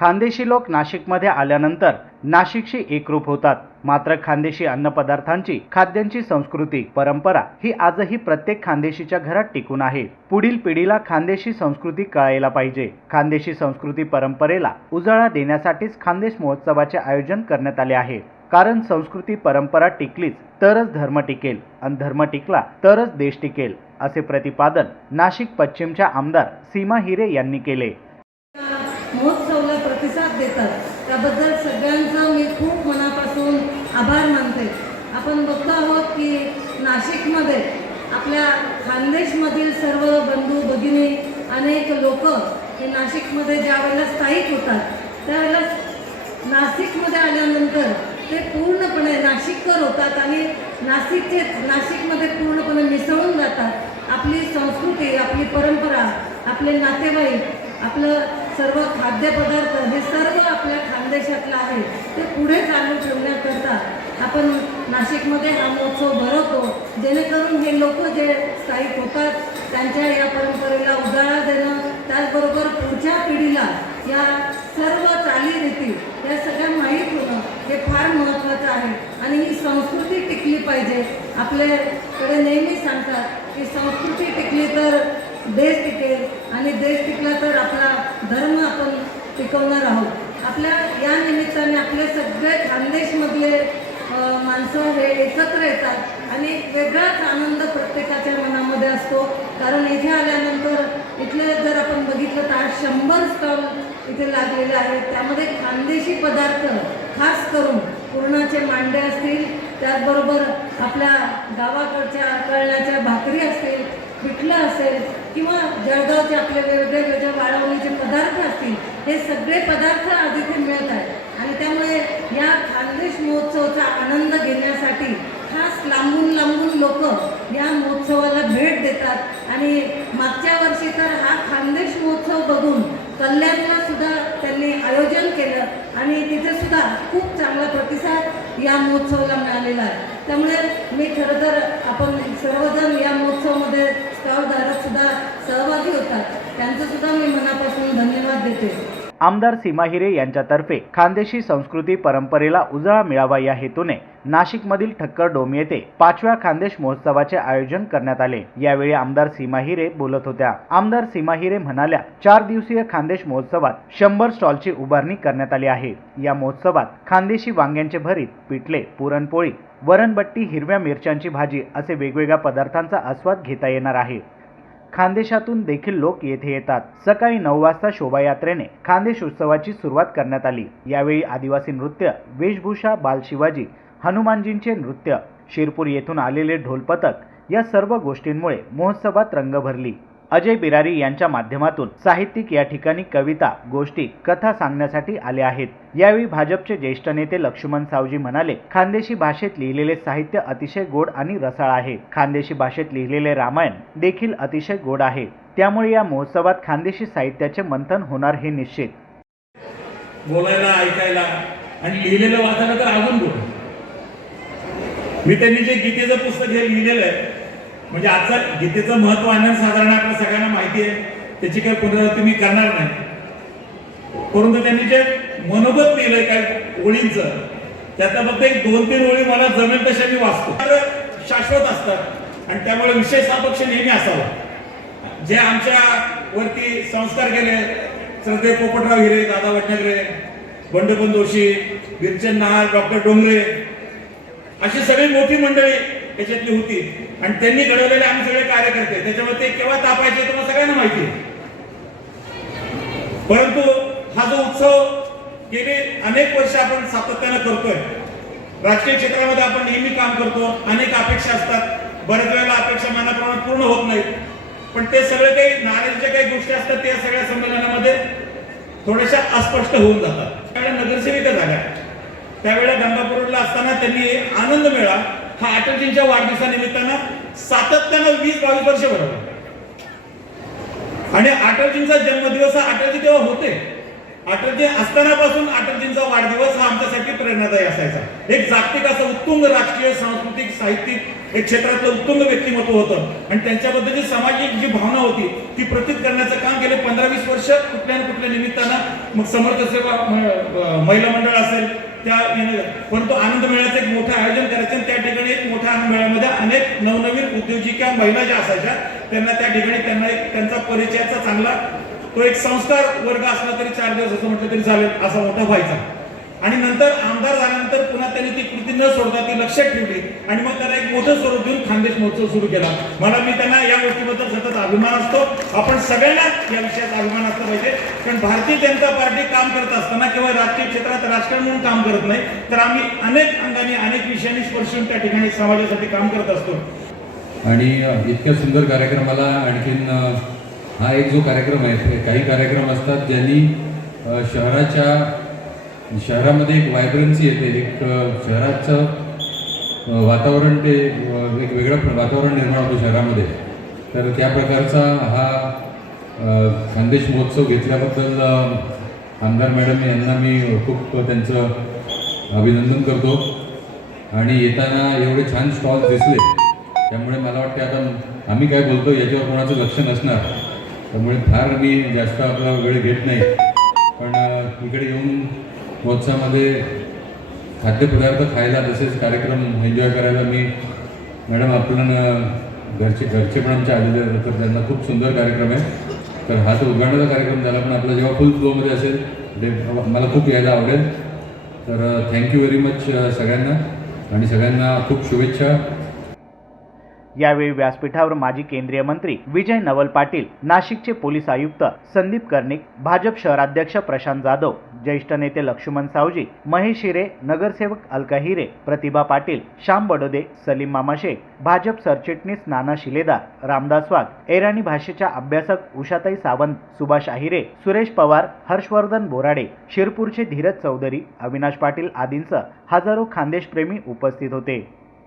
खानदेशी लोक नाशिकमध्ये आल्यानंतर नाशिकशी एकरूप होतात. मात्र खानदेशी अन्नपदार्थांची खाद्यांची संस्कृती परंपरा ही आजही प्रत्येक खानदेशीच्या घरात टिकून आहे. पुढील पिढीला खानदेशी संस्कृती कळायला पाहिजे. खानदेशी संस्कृती परंपरेला उजाळा देण्यासाठीच खानदेश महोत्सवाचे आयोजन करण्यात आले आहे. कारण संस्कृती परंपरा टिकलीच तरच धर्म टिकेल. आणि धर्म टिकला तरच देश टिकेल असे प्रतिपादन नाशिक पश्चिमच्या आमदार सीमा हिरे यांनी केले. महोत्सवाला प्रतिसाद देतात. त्याबद्दल सगळ्यांचा मी खूप मनापासून आभार मानते. आपण बघतो आहोत की नाशिकमध्ये आपल्या खानदेशमधील सर्व बंधू भगिनी अनेक लोक हे नाशिकमध्ये ज्या वेळेला स्थायिक होतात त्यावेळेला नाशिकमध्ये आल्यानंतर ते पूर्णपणे नाशिककर होतात आणि नाशिकचे नाशिकमध्ये पूर्णपणे मिसळून जातात. आपली संस्कृती आपली परंपरा आपले नातेवाईक आपलं सर्व खाद्यपदार्थ हे सर्व आपल्या खानदेशातलं आहे. ते पुढे चालू ठेवण्याकरता आपण नाशिकमध्ये हा महोत्सव भरवतो. जेणेकरून हे लोक जे स्थायिक होतात त्यांच्या या परंपरेला उजाळा देणं त्याचबरोबर पुढच्या पिढीला या सर्व चालीरीती या सगळ्या माहीत होणं हे फार महत्त्वाचं आहे. आणि ही संस्कृती टिकली पाहिजे. आपल्याकडे नेहमी सांगतात की संस्कृती टिकली तर देश टिकेल आणि देश टिकला तर आपला धर्म आपण टिकवणार आहोत. आपल्या या निमित्ताने आपले सगळे खानदेशमधले माणसं हे एकत्र येतात आणि एक वेगळाच आनंद प्रत्येकाच्या मनामध्ये असतो. कारण इथे आल्यानंतर इथले जर आपण बघितलं तर आज शंभर स्टॉल इथे लागलेले आहेत. त्यामध्ये खानदेशी पदार्थ खास करून पुरणाचे मांडे असतील त्याचबरोबर आपल्या गावाकडच्या कळण्याच्या भाकरी असतील पिठलं असेल किंवा जळगावचे आपले वेगवेगळ्या वेगळ्या वाळवणीचे पदार्थ असतील हे सगळे पदार्थ आज इथे मिळत आहेत. आणि त्यामुळे या खानदेश महोत्सवाचा आनंद घेण्यासाठी खास लांबून लांबून लोक या महोत्सवाला भेट देतात. आणि मागच्या वर्षी तर हा खानदेश महोत्सव बघून कल्याणला सुद्धा त्यांनी आयोजन केलं आणि तिथे सुद्धा खूप चांगला प्रतिसाद या महोत्सवाला मिळालेला आहे. त्यामुळे मी खरं तर आपण सर्वजण या महोत्सवामध्ये स्टॉलधारक सुद्धा सहभागी होतात. त्यांचं सुद्धा मी मनापासून धन्यवाद देते. आमदार सीमा हिरे यांच्यातर्फे खानदेशी संस्कृती परंपरेला उजाळा मिळावा या हेतूने नाशिकमधील ठक्कर डोम येथे पाचव्या खानदेश महोत्सवाचे आयोजन करण्यात आले. यावेळी आमदार सीमा हिरे बोलत होत्या. आमदार सीमा हिरे म्हणाल्या चार दिवसीय खानदेश महोत्सवात शंभर स्टॉलची उभारणी करण्यात आली आहे. या महोत्सवात खानदेशी वांग्यांचे भरीत पिठले पुरणपोळी वरणबट्टी हिरव्या मिरच्यांची भाजी असे वेगवेगळ्या पदार्थांचा आस्वाद घेता येणार आहे. खानदेशातून देखील लोक येथे येतात. सकाळी नऊ वाजता शोभायात्रेने खानदेश उत्सवाची सुरुवात करण्यात आली. यावेळी आदिवासी नृत्य वेशभूषा बालशिवाजी हनुमानजींचे नृत्य शिरपूर येथून आलेले ढोलपथक या सर्व गोष्टींमुळे महोत्सवात रंग भरली. अजय बिरारी यांच्या माध्यमातून साहित्यिक या ठिकाणी कविता गोष्टी कथा सांगण्यासाठी आले आहेत. यावेळी भाजपचे ज्येष्ठ नेते लक्ष्मण सावजी म्हणाले खानदेशी भाषेत लिहिलेले साहित्य अतिशय गोड आणि रसाळ आहे. खानदेशी भाषेत लिहिलेले रामायण देखील अतिशय गोड आहे. त्यामुळे या महोत्सवात खानदेशी साहित्याचे मंथन होणार हे निश्चित. बोलायला ऐकायला आणि लिहिलेलं वाचायला तर अजून गोड. मी त्यांनी जे गीतेचं पुस्तक हे लिहिलेलं आहे म्हणजे आजचा गीतेचं महत्त्व साधारण आपल्या सगळ्यांना माहिती आहे त्याची काही पुनरावृत्ती मी करणार नाही. परंतु त्यांनी जे मनोगत लिहिलंय काय ओळींचं त्यातलं फक्त एक दोन तीन ओळी मला जमेल तशा मी वाचतो. तर शाश्वत असतात आणि त्यामुळे विषय सापक्ष नेहमी असावा. जे आमच्या वरती संस्कार केले श्रद्धे पोपटराव हिरे दादा वडनगरे बंडपन जोशी बिरचंद नाहार डॉक्टर डोंगरे अशी सगळी मोठी मंडळी याच्यातली होती. आणि त्यांनी घडवलेले आम्ही सगळे कार्यकर्ते. त्याच्यामुळे ते केव्हा तापायचे तुम्हाला सगळ्यांना माहिती परंतु हा जो उत्सव गेले अनेक वर्ष आपण सातत्यानं करतोय. राजकीय क्षेत्रामध्ये आपण नेहमी काम करतो. अनेक अपेक्षा असतात. बऱ्याच वेळेला अपेक्षा मनाप्रमाणे पूर्ण होत नाहीत. पण ते सगळे काही नाण्याच्या काही गोष्टी असतात त्या सगळ्या संमेलनामध्ये थोड्याशा अस्पष्ट होऊन जातात. त्यावेळेला नगरसेविका झाल्या. त्यावेळेला गंगा असताना त्यांनी आनंद मेळा हा अटलजींच्या वाढदिवसानिमित्तानं सातत्यानं वीस बावीस वर्ष भरवला. आणि अटलजींचा जन्मदिवस हा अटलजी तेव्हा होते. अटलजी असतानापासून अटलजींचा वाढदिवस हा आमच्यासाठी प्रेरणादायी असायचा. एक जागतिक असं उत्तुंग राजकीय सांस्कृतिक साहित्यिक एक क्षेत्रातलं उत्तुंग व्यक्तिमत्व होतं. आणि त्यांच्याबद्दलची सामाजिक जी भावना होती ती प्रतीत करण्याचं काम गेले पंधरा वीस वर्ष कुठल्या ना कुठल्या निमित्तानं मग समर्थ सेवा महिला मंडळ असेल त्या परंतु आनंद मेळ्याचं एक मोठं आयोजन करायचं आणि त्या ठिकाणी एक मोठ्या आनंद मेळ्यामध्ये अनेक नवनवीन उद्योजिका महिला ज्या असायच्या त्यांना त्या ठिकाणी त्यांना एक त्यांचा परिचयाचा चांगला तो एक संस्कार वर्ग असला तरी चार दिवस असं म्हटलं तरी चालेल असा मोठा व्हायचा. आणि नंतर आमदार झाल्यानंतर पुन्हा त्यांनी ती कृती न सोडता ती लक्षात ठेवली आणि मग त्याला एक मोठं स्वरूप देऊन खानदेश महोत्सव सुरू केला. मला मी त्यांना या गोष्टीबद्दल सतत अभिमान असतो. आपण सगळ्यांना या विषयात अभिमान असला पाहिजे. कारण भारतीय जनता पार्टी काम करत असताना किंवा राजकीय क्षेत्रात राजकारण म्हणून काम करत नाही तर आम्ही अनेक अंगाने अनेक विषयांनी स्पर्शून त्या ठिकाणी समाजासाठी काम करत असतो. आणि इतक्या सुंदर कार्यक्रमाला आणखीन हा एक जो कार्यक्रम आहे ते काही कार्यक्रम असतात ज्यांनी शहराच्या शहरामध्ये एक वायब्रन्सी येते एक शहराचं वातावरण ते एक वेगळं प्र- वातावरण निर्माण होतं शहरामध्ये. तर त्या प्रकारचा हा खानदेश महोत्सव घेतल्याबद्दल आमदार मॅडम यांना मी खूप त्यांचं अभिनंदन करतो. आणि येताना एवढे छान स्टॉल्स दिसले त्यामुळे मला वाटते आता आम्ही काय बोलतो याच्यावर कोणाचं लक्ष नसणार. त्यामुळे फार मी जास्त आपला वेळ घेत नाही. पण तिकडे येऊन महोत्सवामध्ये खाद्यपदार्थ खायला तसेच कार्यक्रम एन्जॉय करायला मी मॅडम आपण घरचे घरचे पण आमच्या आलेले तर त्यांना खूप सुंदर कार्यक्रम आहे. तर हा तर उद्घाटनाचा कार्यक्रम झाला पण आपला जेव्हा फुल फ्लोमध्ये असेल ते मला खूप यायला आवडेल. तर थँक्यू व्हेरी मच सगळ्यांना. आणि सगळ्यांना खूप शुभेच्छा. यावेळी व्यासपीठावर माजी केंद्रीय मंत्री विजय नवल पाटील नाशिकचे पोलीस आयुक्त संदीप कर्णिक भाजप शहराध्यक्ष प्रशांत जाधव ज्येष्ठ नेते लक्ष्मण सावजी महेश हिरे नगरसेवक अलका हिरे प्रतिभा पाटील श्याम बडोदे सलीम मामा शेख भाजप सरचिटणीस नाना शिलेदार रामदास वाघ एराणी भाषेच्या अभ्यासक उषाताई सावंत सुभाष आहिरे सुरेश पवार हर्षवर्धन बोराडे शिरपूरचे धीरज चौधरी अविनाश पाटील आदींसह हजारो खानदेशप्रेमी उपस्थित होते.